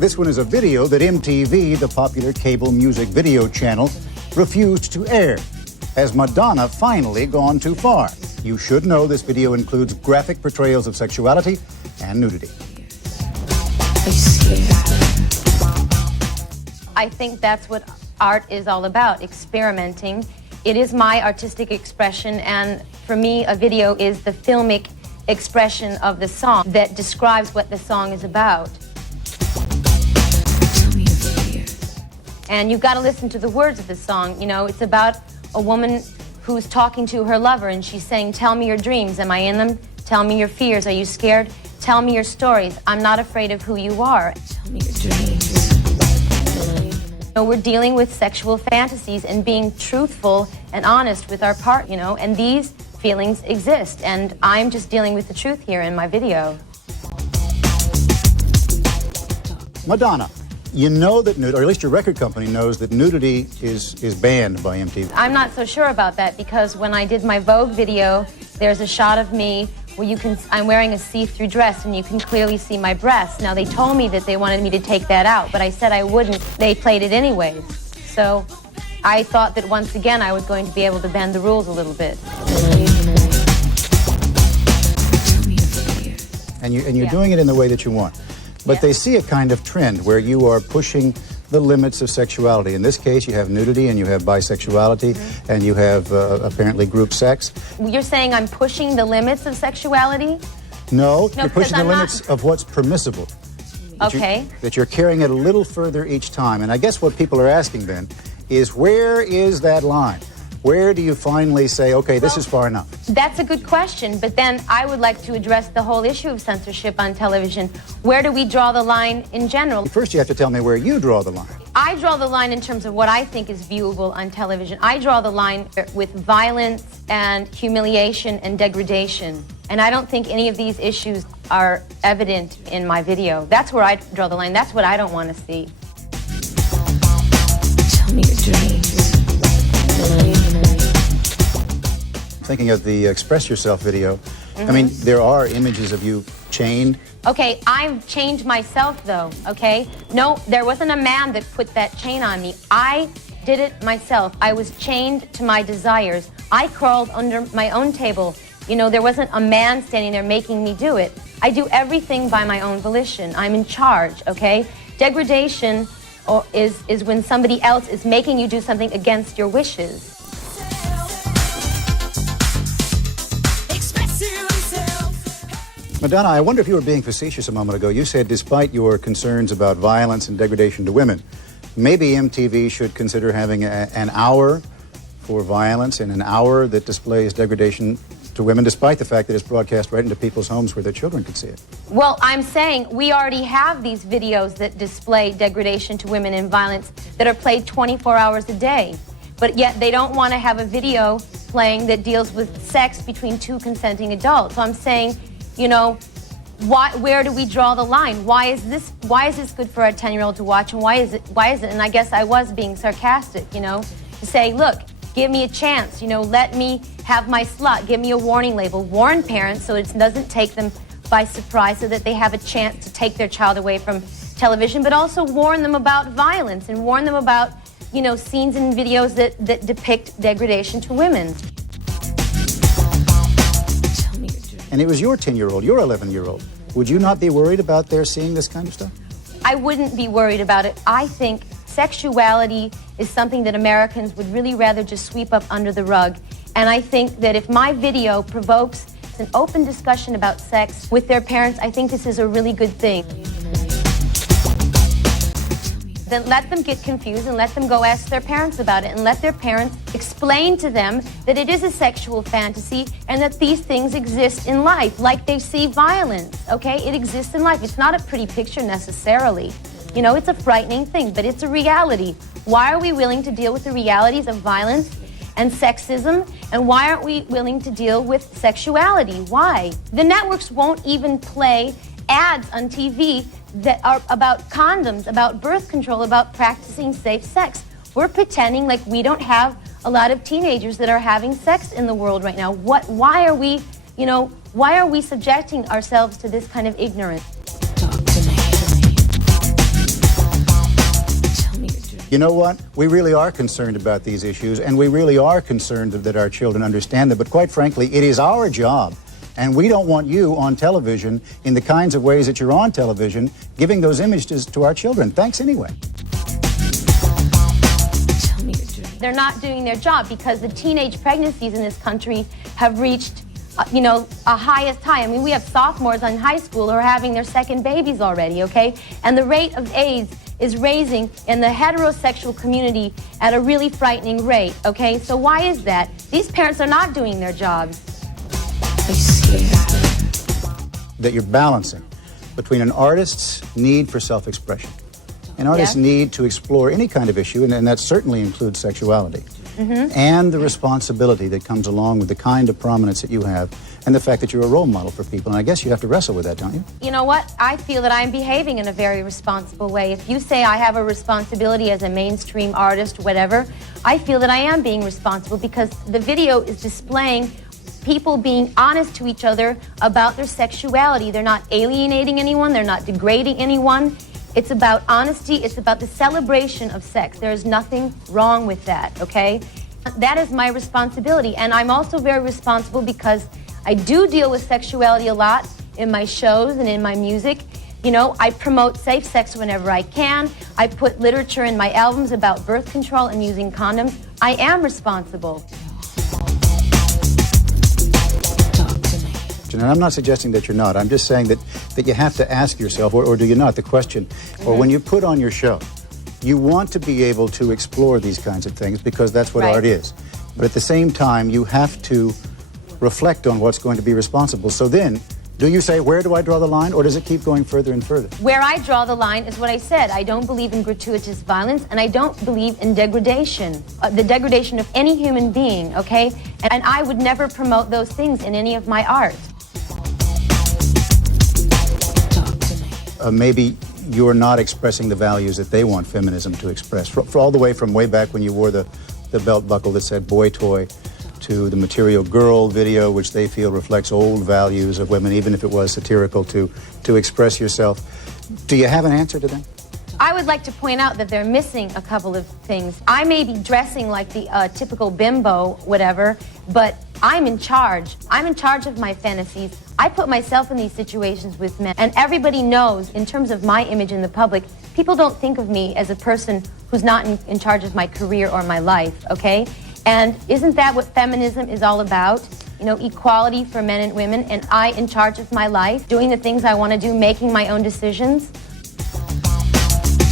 This one is a video that MTV, the popular cable music video channel, refused to air, as Madonna finally gone too far. You should know this video includes graphic portrayals of sexuality and nudity. I think that's what art is all about, experimenting. It is my artistic expression, and for me, a video is the filmic expression of the song that describes what the song is about. And you've got to listen to the words of the song. You know, it's about a woman who's talking to her lover, and she's saying, tell me your dreams, am I in them? Tell me your fears, are you scared? Tell me your stories, I'm not afraid of who you are. Tell me your dreams. You know, we're dealing with sexual fantasies and being truthful and honest with our part, you know, and these feelings exist, and I'm just dealing with the truth here in my video. Madonna, you know that nudity, or at least your record company knows that nudity is banned by MTV. I'm not so sure about that, because when I did my Vogue video, there's a shot of me where I'm wearing a see-through dress and you can clearly see my breasts. Now, they told me that they wanted me to take that out, but I said I wouldn't. They played it anyways. So I thought that once again I was going to be able to bend the rules a little bit. And you're doing it in the way that you want. But they see a kind of trend where you are pushing the limits of sexuality. In this case, you have nudity and you have bisexuality and you have apparently group sex. You're saying I'm pushing the limits of sexuality? No, you're pushing the limits of what's permissible. Okay. That you're carrying it a little further each time. And I guess what people are asking then is, where is that line? Where do you finally say, okay, this is far enough? That's a good question, but then I would like to address the whole issue of censorship on television. Where do we draw the line in general? First, you have to tell me where you draw the line. I draw the line in terms of what I think is viewable on television. I draw the line with violence and humiliation and degradation. And I don't think any of these issues are evident in my video. That's where I draw the line. That's what I don't want to see. Tell me your dreams. Thinking of the Express Yourself video, I mean, there are images of you chained. Okay, I've chained myself, though, okay? No, there wasn't a man that put that chain on me. I did it myself. I was chained to my desires. I crawled under my own table. You know, there wasn't a man standing there making me do it. I do everything by my own volition. I'm in charge, okay? Degradation is when somebody else is making you do something against your wishes. Madonna, I wonder if you were being facetious a moment ago. You said despite your concerns about violence and degradation to women, maybe MTV should consider having an hour for violence and an hour that displays degradation to women, despite the fact that it's broadcast right into people's homes where their children can see it. Well, I'm saying we already have these videos that display degradation to women and violence that are played 24 hours a day. But yet they don't want to have a video playing that deals with sex between two consenting adults. So I'm saying, you know, where do we draw the line? Why is this good for a 10-year-old to watch, and why is it? And I guess I was being sarcastic, you know, to say, look, give me a chance, you know, let me have my slot, give me a warning label, warn parents so it doesn't take them by surprise, so that they have a chance to take their child away from television, but also warn them about violence and warn them about, you know, scenes and videos that depict degradation to women. And it was your 10-year-old, your 11-year-old. Would you not be worried about their seeing this kind of stuff? I wouldn't be worried about it. I think sexuality is something that Americans would really rather just sweep up under the rug. And I think that if my video provokes an open discussion about sex with their parents, I think this is a really good thing. Then let them get confused and let them go ask their parents about it, and let their parents explain to them that it is a sexual fantasy and that these things exist in life, like they see violence, okay? It exists in life. It's not a pretty picture necessarily. You know, it's a frightening thing, but it's a reality. Why are we willing to deal with the realities of violence and sexism, and why aren't we willing to deal with sexuality? Why? The networks won't even play ads on TV that are about condoms, about birth control, about practicing safe sex. We're pretending like we don't have a lot of teenagers that are having sex in the world right now. Why are we, you know, why are we subjecting ourselves to this kind of ignorance? Talk to me. You know what? We really are concerned about these issues, and we really are concerned that our children understand them. But quite frankly, it is our job, and we don't want you on television in the kinds of ways that you're on television, giving those images to our children. Thanks anyway. They're not doing their job because the teenage pregnancies in this country have reached, a highest high. I mean, we have sophomores in high school who are having their second babies already, okay? And the rate of AIDS is raising in the heterosexual community at a really frightening rate, okay? So why is that? These parents are not doing their jobs. That you're balancing between an artist's need for self-expression, an artist's need to explore any kind of issue, and that certainly includes sexuality, and the responsibility that comes along with the kind of prominence that you have, and the fact that you're a role model for people. And I guess you have to wrestle with that, don't you? You know what? I feel that I'm behaving in a very responsible way. If you say I have a responsibility as a mainstream artist, whatever, I feel that I am being responsible because the video is displaying people being honest to each other about their sexuality. They're not alienating anyone. They're not degrading anyone. It's about honesty. It's about the celebration of sex. There is nothing wrong with that, okay? That is my responsibility. And I'm also very responsible because I do deal with sexuality a lot in my shows and in my music. I promote safe sex whenever I can. I put literature in my albums about birth control and using condoms. I am responsible. And I'm not suggesting that you're not. I'm just saying that you have to ask yourself, or do you not, the question, or when you put on your show, you want to be able to explore these kinds of things because that's what art is. But at the same time, you have to reflect on what's going to be responsible. So then, do you say, where do I draw the line, or does it keep going further and further? Where I draw the line is what I said. I don't believe in gratuitous violence, and I don't believe in degradation, the degradation of any human being, okay? And I would never promote those things in any of my art. Maybe you're not expressing the values that they want feminism to express. For all the way from way back when you wore the belt buckle that said boy toy, to the Material Girl video, which they feel reflects old values of women, even if it was satirical, to express yourself. Do you have an answer to them? I would like to point out that they're missing a couple of things. I may be dressing like the typical bimbo, whatever, but I'm in charge. I'm in charge of my fantasies. I put myself in these situations with men, and everybody knows, in terms of my image in the public, people don't think of me as a person who's not in charge of my career or my life, okay? And isn't that what feminism is all about? Equality for men and women, and I in charge of my life, doing the things I want to do, making my own decisions.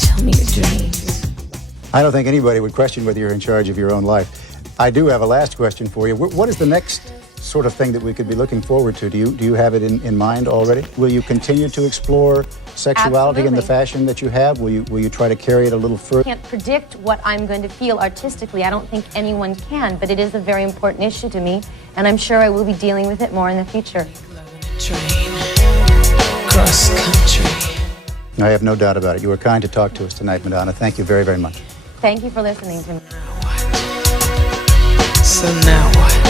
Tell me your dreams. I don't think anybody would question whether you're in charge of your own life. I do have a last question for you. What is the next sort of thing that we could be looking forward to? Do you have it in mind already? Will you continue to explore sexuality in the fashion that you have? Will you try to carry it a little further? I can't predict what I'm going to feel artistically. I don't think anyone can, but it is a very important issue to me, and I'm sure I will be dealing with it more in the future. Cross country. I have no doubt about it. You were kind to talk to us tonight, Madonna. Thank you very, very much. Thank you for listening to me. So now what?